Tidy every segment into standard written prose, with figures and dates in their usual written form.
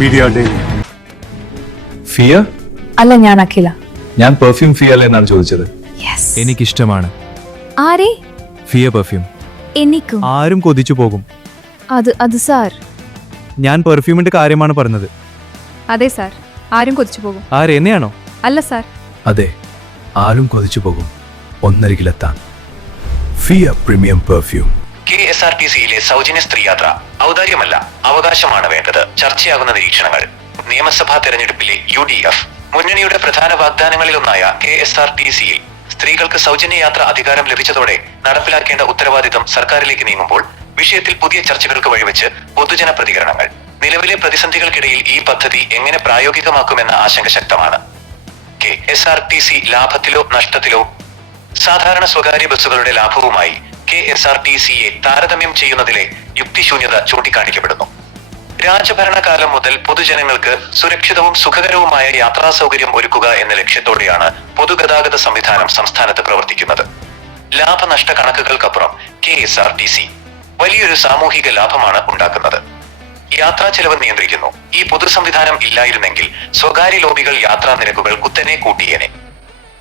Media daily. Fiya? അല്ല, ഞാൻ അഖില. ഞാൻ പെർഫ്യൂം ഫിയ എന്നാണ് ചോദിച്ചത്. എനിക്കിഷ്ടമാണ് ആരെ? ഫിയ പെർഫ്യൂം. എനിക്കും. ആരും കൊതിച്ചു പോകും. അത് സാർ. ഞാൻ പെർഫ്യൂമിന്റെ കാര്യമാണ് പറഞ്ഞത്. അതെ സാർ, ആരും കൊതിച്ചു പോകും. എന്നെയാണോ? അല്ല സാർ. അതെ, ആരും കൊതിച്ചു പോകും. ഒന്നരികിലെത്താൻ ഫിയ പ്രീമിയം പെർഫ്യൂം. KSRTCയിലെ സൗജന്യ സ്ത്രീയാത്ര ഔദാര്യമല്ല, അവകാശമാണ് വേണ്ടത്. ചർച്ചയാകുന്ന നിരീക്ഷണങ്ങൾ. നിയമസഭാ തെരഞ്ഞെടുപ്പിലെ UDF മുന്നണിയുടെ പ്രധാന വാഗ്ദാനങ്ങളിലൊന്നായ KSRTCയിൽ സ്ത്രീകൾക്ക് സൗജന്യ യാത്ര അധികാരം ലഭിച്ചതോടെ നടപ്പിലാക്കേണ്ട ഉത്തരവാദിത്തം സർക്കാരിലേക്ക് നീങ്ങുമ്പോൾ വിഷയത്തിൽ പുതിയ ചർച്ചകൾക്ക് വഴിവെച്ച് പൊതുജന പ്രതികരണങ്ങൾ. നിലവിലെ പ്രതിസന്ധികൾക്കിടയിൽ ഈ പദ്ധതി എങ്ങനെ പ്രായോഗികമാക്കുമെന്ന ആശങ്ക ശക്തമാണ്. KSRTC ലാഭത്തിലോ നഷ്ടത്തിലോ? സാധാരണ സ്വകാര്യ ബസ്സുകളുടെ ലാഭവുമായി KSRTCയെ താരതമ്യം ചെയ്യുന്നതിലെ യുക്തിശൂന്യത ചൂണ്ടിക്കാണിക്കപ്പെടുന്നു. രാജഭരണകാലം മുതൽ പൊതുജനങ്ങൾക്ക് സുരക്ഷിതവും സുഖകരവുമായ യാത്രാ സൗകര്യം ഒരുക്കുക എന്ന ലക്ഷ്യത്തോടെയാണ് പൊതുഗതാഗത സംവിധാനം സംസ്ഥാനത്ത് പ്രവർത്തിക്കുന്നത്. ലാഭനഷ്ട കണക്കുകൾക്കപ്പുറം KSRTC വലിയൊരു സാമൂഹിക ലാഭമാണ് ഉണ്ടാക്കുന്നത്. യാത്രാ ചെലവ് നിയന്ത്രിക്കുന്നു. ഈ പൊതു സംവിധാനം ഇല്ലായിരുന്നെങ്കിൽ സ്വകാര്യ ലോബികൾ യാത്രാ നിരക്കുകൾ കുത്തനെ കൂട്ടിയേനെ.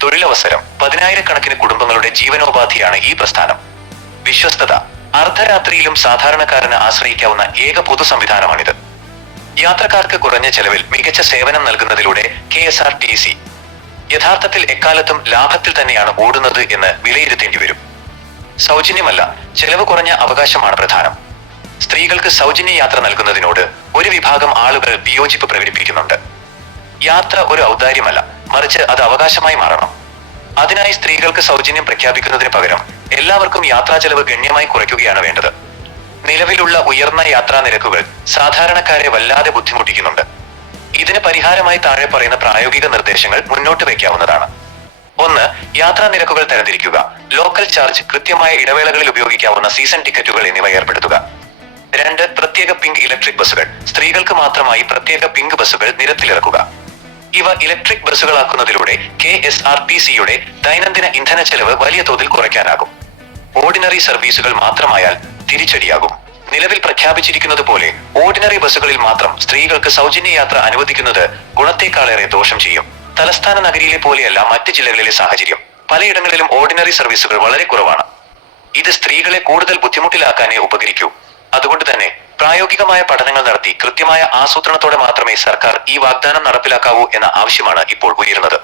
തൊഴിലവസരം. 10,000-കണക്കിന് കുടുംബങ്ങളുടെ ജീവനോപാധിയാണ് ഈ പ്രസ്ഥാനം. വിശ്വസ്തത. അർദ്ധരാത്രിയിലും സാധാരണക്കാരന് ആശ്രയിക്കാവുന്ന ഏക പൊതു സംവിധാനമാണിത്. യാത്രക്കാർക്ക് കുറഞ്ഞ ചെലവിൽ മികച്ച സേവനം നൽകുന്നതിലൂടെ KSRTC യഥാർത്ഥത്തിൽ എക്കാലത്തും ലാഭത്തിൽ തന്നെയാണ് ഓടുന്നത് എന്ന് വിലയിരുത്തേണ്ടി വരും. സൗജന്യമല്ല, ചെലവ് കുറഞ്ഞ അവകാശമാണ് പ്രധാനം. സ്ത്രീകൾക്ക് സൗജന്യ യാത്ര നൽകുന്നതിനോട് ഒരു വിഭാഗം ആളുകൾ വിയോജിപ്പ് പ്രകടിപ്പിക്കുന്നുണ്ട്. യാത്ര ഒരു ഔദാര്യമല്ല, മറിച്ച് അത് അവകാശമായി മാറണം. അതിനായി സ്ത്രീകൾക്ക് സൗജന്യം പ്രഖ്യാപിക്കുന്നതിന് പകരം എല്ലാവർക്കും യാത്രാ ചെലവ് ഗണ്യമായി കുറയ്ക്കുകയാണ് വേണ്ടത്. നിലവിലുള്ള ഉയർന്ന യാത്രാ നിരക്കുകൾ സാധാരണക്കാരെ വല്ലാതെ ബുദ്ധിമുട്ടിക്കുന്നുണ്ട്. ഇതിന് പരിഹാരമായി താഴെ പറയുന്ന പ്രായോഗിക നിർദ്ദേശങ്ങൾ മുന്നോട്ട് വയ്ക്കാവുന്നതാണ്. 1. യാത്രാ നിരക്കുകൾ തരംതിരിക്കുക. ലോക്കൽ ചാർജ്, കൃത്യമായ ഇടവേളകളിൽ ഉപയോഗിക്കാവുന്ന സീസൺ ടിക്കറ്റുകൾ എന്നിവ ഏർപ്പെടുത്തുക. 2. പ്രത്യേക പിങ്ക് ഇലക്ട്രിക് ബസ്സുകൾ. സ്ത്രീകൾക്ക് മാത്രമായി പ്രത്യേക പിങ്ക് ബസ്സുകൾ നിരത്തിലിറക്കുക. ഇവ ഇലക്ട്രിക് ബസ്സുകളാക്കുന്നതിലൂടെ KSRTCയുടെ ദൈനംദിന ഇന്ധന ചെലവ് വലിയ തോതിൽ കുറയ്ക്കാനാകും. ഓർഡിനറി സർവീസുകൾ മാത്രമായാൽ തിരിച്ചടിയാകും. നിലവിൽ പ്രഖ്യാപിച്ചിരിക്കുന്നത് പോലെ ഓർഡിനറി ബസ്സുകളിൽ മാത്രം സ്ത്രീകൾക്ക് സൗജന്യ യാത്ര അനുവദിക്കുന്നത് ഗുണത്തേക്കാളേറെ ദോഷം ചെയ്യും. തലസ്ഥാന നഗരിയിലെ പോലെയല്ല മറ്റ് ജില്ലകളിലെ സാഹചര്യം. പലയിടങ്ങളിലും ഓർഡിനറി സർവീസുകൾ വളരെ കുറവാണ്. ഇത് സ്ത്രീകളെ കൂടുതൽ ബുദ്ധിമുട്ടിലാക്കാനേ ഉപകരിക്കൂ. അതുകൊണ്ട് തന്നെ പ്രായോഗികമായ പഠനങ്ങൾ നടത്തി കൃത്യമായ ആസൂത്രണത്തോടെ മാത്രമേ സർക്കാർ ഈ വാഗ്ദാനം നടപ്പിലാക്കാവൂ എന്ന ആവശ്യമാണ് ഇപ്പോൾ ഉയരുന്നത്.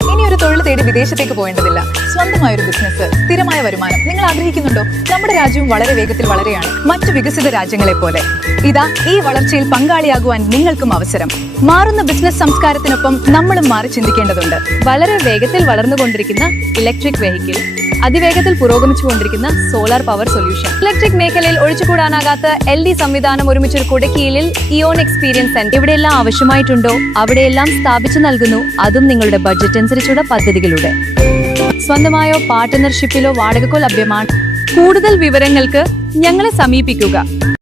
ഇനി ഒരു തൊഴിൽ തേടി വിദേശത്തേക്ക് പോകേണ്ടതില്ല. സ്വന്തമായ ഒരു ബിസിനസ്, സ്ഥിരമായ വരുമാനം നിങ്ങൾ ആഗ്രഹിക്കുന്നുണ്ടോ? നമ്മുടെ രാജ്യവും വളരെ വേഗത്തിൽ വളരെയാണ്, മറ്റു വികസിത രാജ്യങ്ങളെ പോലെ. ഇതാ, ഈ വളർച്ചയിൽ പങ്കാളിയാകുവാൻ നിങ്ങൾക്കും അവസരം. മാറുന്ന ബിസിനസ് സംസ്കാരത്തിനൊപ്പം നമ്മളും മാറി ചിന്തിക്കേണ്ടതുണ്ട്. വളരെ വേഗത്തിൽ വളർന്നുകൊണ്ടിരിക്കുന്ന ഇലക്ട്രിക് വെഹിക്കിൾ, അതിവേഗത്തിൽ പുരോഗമിച്ചുകൊണ്ടിരിക്കുന്ന സോളാർ പവർ സൊല്യൂഷൻ, ഇലക്ട്രിക് മേഖലയിൽ ഒഴിച്ചുകൂടാനാകാത്ത LD സംവിധാനം ഒരുമിച്ചൊരു കുടക്കീഴിൽ ഇയോൺ എക്സ്പീരിയൻസ് സെന്റർ. എവിടെയെല്ലാം ആവശ്യമായിട്ടുണ്ടോ അവിടെയെല്ലാം സ്ഥാപിച്ചു നൽകുന്നു, അതും നിങ്ങളുടെ ബഡ്ജറ്റ് അനുസരിച്ചുള്ള പദ്ധതികളുടെ. സ്വന്തമായോ പാർട്ട്ണർഷിപ്പിലോ വാടകക്കോ ലഭ്യമാണ്. കൂടുതൽ വിവരങ്ങൾക്ക് ഞങ്ങളെ സമീപിക്കുക.